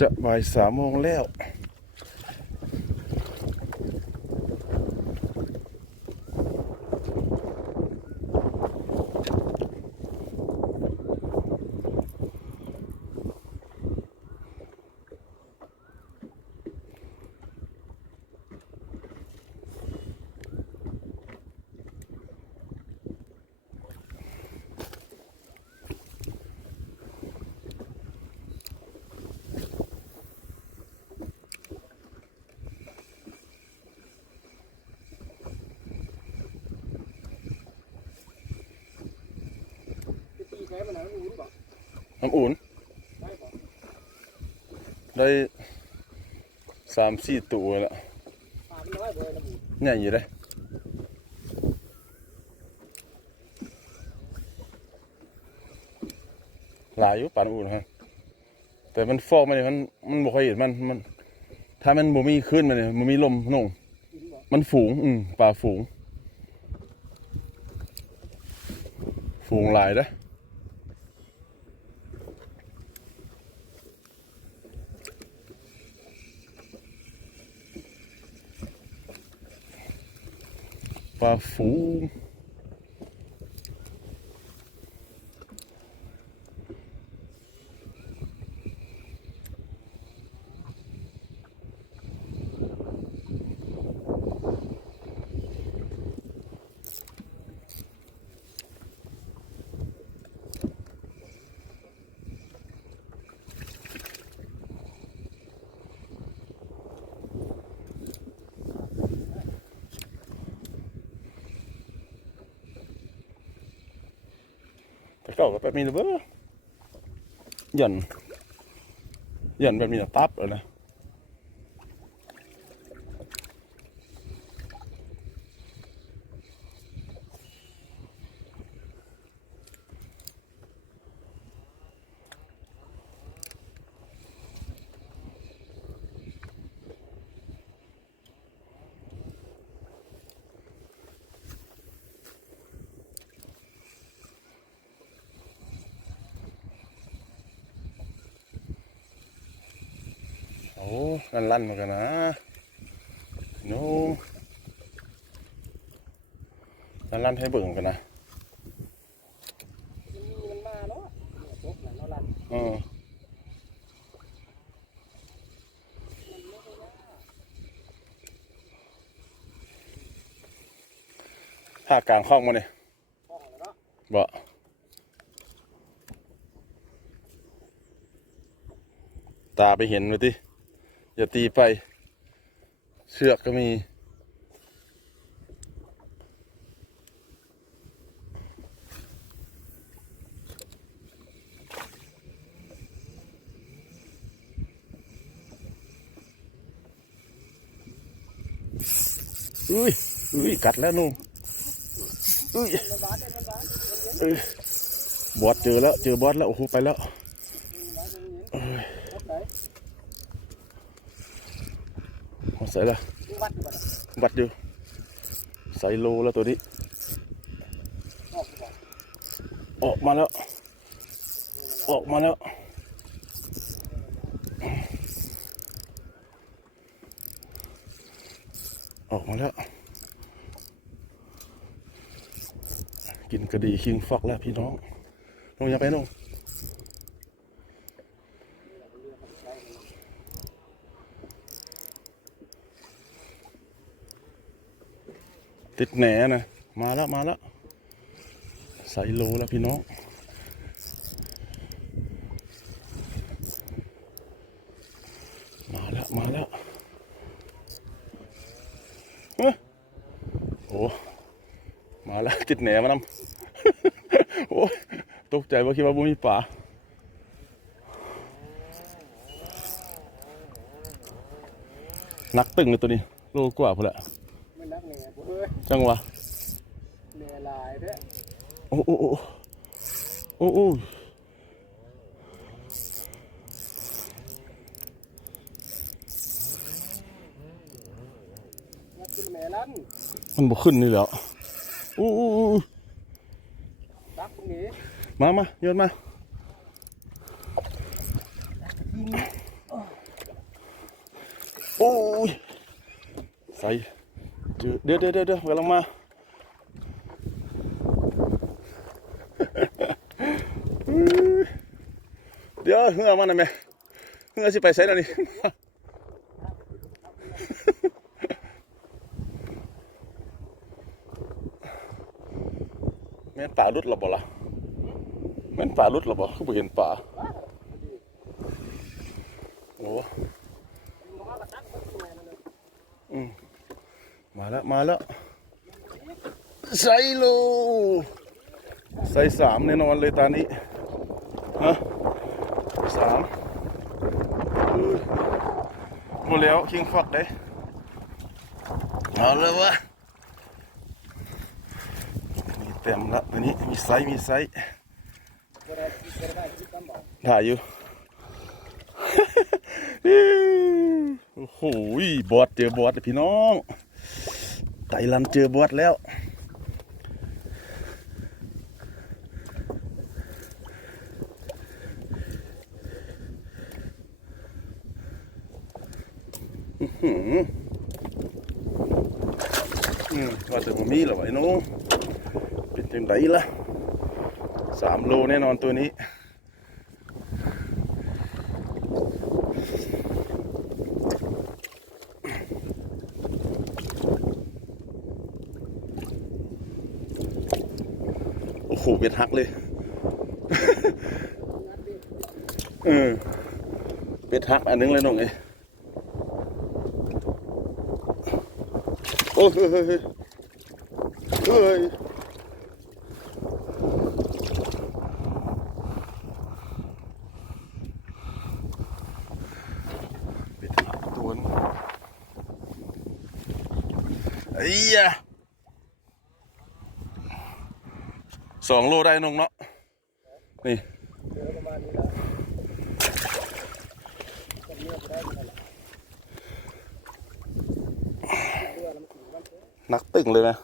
จะบ่ายสามโมงแล้ว มันหนังอุ่นบ่น้ำอุ่นได้บ่ได้สามสี่ตัวแล้วปลามันน้อยบ่น้ำอุ่นใหญ่อยู่เลยหลายอยู่ปลาน้ำอุ่นฮะแต่มันฟอกมันเนี่ยมันมันบ่ค่อยเห็นมันมัน ถ้ามันบ่มีขึ้นมันเนี่ยมันมีลมโหน่งกินบ่มันฝูง อืมปลาฝูง ฝูงหลายเด้ อป เก่าก็แบบนี้เลยเบ้อหย่อนหย่อนแบบนี้นะตับเลยนะ โอ้ลั่นลั่นเหมือนกันนะโน้ลั่นลั่นให้เบิ่งกันนะมันมีมันมาเนาะตกนั่นเนาะลั่นเออถ้ากลางห้องมาเนี่ยห้องแล้วเนาะบ่ตาไปเห็นไว้ติ อย่าตีไป เชือกก็มี อุ้ยอุ้ยกัดแล้วนุ่มอุ้ยมันหวานได้มันหวานมันเย็นเอ้ยบอสเจอแล้ว เจอบอสแล้ว โอ้โห ไปแล้ว มันหวานมันเย็นวัดไหน เอา ใส่ละมึงวัดดีกว่าน่ะวัดอยู่ใส่โลแล้วตัวนี้ออกดีกว่าออกมาแล้ว ออกมาแล้ว ออกมาแล้ว กินกระดีคิงฟอกแล้วพี่น้องลงอยังไปน้อง ติดแหนนะมาแล้วมาแล้วใส่โลแล้วพี่น้องมาแล้วมาแล้วเอ้ยโอ้มาแล้วติดแหนมานำโอ้ตกใจว่าคิดว่าบ่มีป่านักตึงเลยตัวนี้โลกว่าพุ่นละ จังวะเหนื่ลายด้วยโอ้โอ้โอ้โอ้มันมันบขึ้นนี่แล้วโอ้โอ้อ้รักตรงนี้มามาโยนมาโอ้ยใส่ เดี๋ยวเดี๋ยวเดี๋ยวเดี๋ยวกำลังมา เดี๋ยวเหือมันนะแม่เหือสิไปใส่แล้วนี่แม่นป่ารุดหรอบ่ล่ะแม่นป่ารุดหรอบ่คือบ่เห็นป่าโอ้อืม มาแล้วมาแล้วใส่โลใส่สามแน่นอนเลยตอนนี้ฮะสามหมดแล้วคิงฟอกได้เอาเลยวะมีเต็มละตัวนี้มีไซส์มีไซส์บ่ได้อกถ่ายอยู่ โอ้โหบอสเจอบอสพี่น้อง ไตรันเจอบอสแล้ว อื้อหือมว่าแต่ผมมีหรอวไอ้น้องเป็นจังไดล่ะสามโลแน่นอนตัวนี้ โอ้โหเบ็ดหักเลย เออเบ็ดหักอันนึงเลยน้องเอ้โอ้ยเฮ้ยเฮ้ยเบ็ดหักตัวนึงไอ้ยะ สองโลได้นงเนาะนี่นักตึงเลยนะ